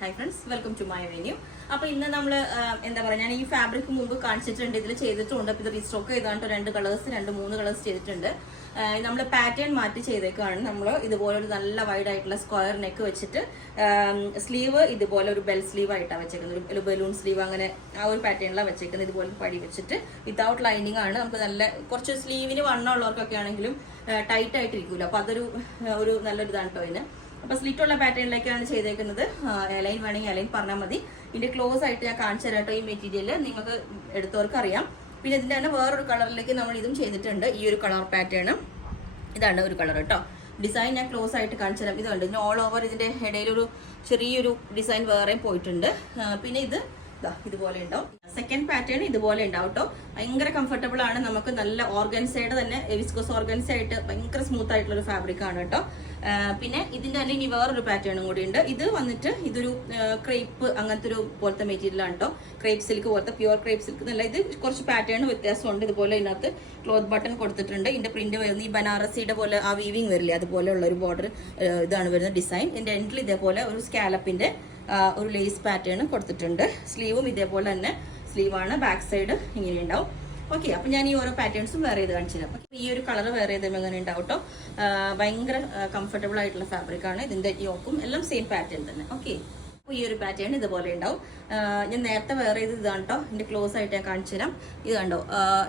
Hi friends, welcome to my venue. അപ്പൊ ഇന്ന് നമ്മൾ എന്താ പറയുക, ഞാൻ ഈ ഫാബ്രിക് മുമ്പ് കാണിച്ചിട്ടുണ്ട്, ഇതിൽ ചെയ്തിട്ടുണ്ട്. അപ്പൊ ഇത് റീസ്റ്റോക്ക് ചെയ്താണ്ട് 2 കളേഴ്സ് ചെയ്തിട്ടുണ്ട്. നമ്മൾ പാറ്റേൺ മാറ്റി ചെയ്തേക്കാണ്. നമ്മൾ ഇതുപോലെ ഒരു നല്ല വൈഡ് ആയിട്ടുള്ള സ്ക്വയർ നെക്ക് വെച്ചിട്ട് സ്ലീവ് ഇതുപോലെ ഒരു ബെൽ സ്ലീവ് ആയിട്ടാണ് വെച്ചേക്കുന്നത്, ഒരു ബലൂൺ സ്ലീവ്, അങ്ങനെ ആ ഒരു പാറ്റേണിലാണ് വെച്ചേക്കുന്നത്. ഇതുപോലെ പടി വെച്ചിട്ട് വിത്തൗട്ട് ലൈനിങ് ആണ്. നമുക്ക് നല്ല കുറച്ച് സ്ലീവിന് വണ്ണമുള്ളവർക്കൊക്കെ ആണെങ്കിലും ടൈറ്റ് ആയിട്ടിരിക്കൂല. അപ്പൊ അതൊരു നല്ലൊരു ഇതാണ് കേട്ടോ ഇതിന്. അപ്പൊ സ്ലിറ്റ് ഉള്ള പാറ്റേണിലേക്കാണ് ചെയ്തേക്കുന്നത്. എലൈൻ വേണമെങ്കിൽ എലൈൻ പറഞ്ഞാൽ മതി. ഇതിന്റെ ക്ലോസ് ആയിട്ട് ഞാൻ കാണിച്ചു തരാം കേട്ടോ. ഈ മെറ്റീരിയൽ നിങ്ങൾക്ക് എടുത്തവർക്ക് അറിയാം. പിന്നെ ഇതിന്റെ തന്നെ വേറൊരു കളറിലേക്ക് നമ്മൾ ഇതും ചെയ്തിട്ടുണ്ട്. ഈ ഒരു കളർ പാറ്റേൺ ഇതാണ് ഒരു കളർ കേട്ടോ. ഡിസൈൻ ഞാൻ ക്ലോസ് ആയിട്ട് കാണിച്ചു തരാം. ഇതുണ്ട്, ഇതിന് ഓൾ ഓവർ ഇതിന്റെ ഇടയിലൊരു ചെറിയൊരു ഡിസൈൻ വേറെയും പോയിട്ടുണ്ട്. പിന്നെ ഇതുപോലെ ഉണ്ടാവും. സെക്കൻഡ് പാറ്റേൺ ഇതുപോലെ ഉണ്ടാവും കേട്ടോ. ഭയങ്കര കംഫർട്ടബിൾ ആണ്. നമുക്ക് നല്ല ഓർഗൻസയുടെ തന്നെ വിസ്കോസ് ഓർഗൻസ ആയിട്ട് ഭയങ്കര സ്മൂത്ത് ആയിട്ടുള്ള ഒരു ഫാബ്രിക് ആണ് കേട്ടോ. പിന്നെ ഇതിന്റെ തന്നെ ഇനി വേറൊരു പാറ്റേണും കൂടി ഉണ്ട്. ഇത് വന്നിട്ട് ഇതൊരു ക്രേപ്പ് അങ്ങനത്തെ ഒരു പോലത്തെ മെറ്റീരിയൽ ആണ് കേട്ടോ. ക്രേപ്പ് സിൽക്ക് പോലത്തെ പ്യുവർ ക്രേപ്പ് സിൽക്ക് എന്നല്ല, ഇത് കുറച്ച് പാറ്റേൺ വ്യത്യാസമുണ്ട്. ഇതുപോലെ ഇതിനകത്ത് ക്ലോത്ത് ബട്ടൺ കൊടുത്തിട്ടുണ്ട്. ഇതിന്റെ പ്രിന്റ് വരുന്നത് ഈ ബനാറസിയുടെ പോലെ ആ വീവിങ് വരില്ലേ, അതുപോലെയുള്ള ഒരു ബോർഡർ ഇതാണ് വരുന്ന ഡിസൈൻ. ഇതിന്റെ എൻഡിൽ ഇതേപോലെ ഒരു സ്കാലപ്പിന്റെ ഒരു ലേസ് പാറ്റേൺ കൊടുത്തിട്ടുണ്ട്. സ്ലീവും ഇതേപോലെ തന്നെ സ്ലീവാണ്. ബാക്ക് സൈഡ് ഇങ്ങനെ ഉണ്ടാവും. ഓക്കെ, അപ്പൊ ഞാൻ ഈ ഓരോ പാറ്റേൺസും വേറെ ചെയ്ത് കാണിച്ചു തരാം. ഈ ഒരു കളർ വേറെ ചെയ്ത് എങ്ങനെ ഉണ്ടാവും കേട്ടോ. ഭയങ്കര കംഫർട്ടബിൾ ആയിട്ടുള്ള ഫാബ്രിക് ആണ്. ഇതിന്റെ യോക്കും എല്ലാം സെയിം പാറ്റേൺ തന്നെ. ഓക്കെ, ഈ ഒരു പാറ്റേൺ ഇതുപോലെ ഉണ്ടാവും. ഞാൻ നേരത്തെ വേറെ ചെയ്ത് ഇതാണ് കേട്ടോ. ഇതിന്റെ ക്ലോസ് ആയിട്ട് ഞാൻ കാണിച്ചു തരാം. ഇത് കണ്ടോ,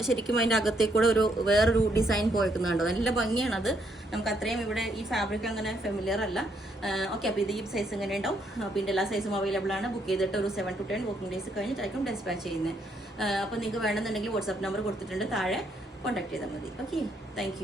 ശരിക്കും അതിന്റെ അകത്തേക്കൂടെ വേറൊരു ഡിസൈൻ പോയേക്കുന്നുണ്ടോ. നല്ല ഭംഗിയാണ് അത്. നമുക്ക് അത്രയും ഇവിടെ ഈ ഫാബ്രിക് അങ്ങനെ ഫെമിലിയർ അല്ല. ഓക്കെ, അപ്പോൾ ഇത് ഈ സൈസ് ഇങ്ങനെ ഉണ്ടാവും. പിന്നെ എല്ലാ സൈസും അവൈലബിൾ ആണ്. ബുക്ക് ചെയ്തിട്ട് ഒരു 7 to 10 വർക്കിംഗ് ഡേയ്സ് കഴിഞ്ഞിട്ടായിരിക്കും ഡെസ്പാച്ച് ചെയ്യുന്നത്. അപ്പോൾ നിങ്ങൾക്ക് വേണമെന്നുണ്ടെങ്കിൽ വാട്സാപ്പ് നമ്പർ കൊടുത്തിട്ടുണ്ട്, താഴെ കോൺടാക്ട് ചെയ്താൽ മതി. Okay, thank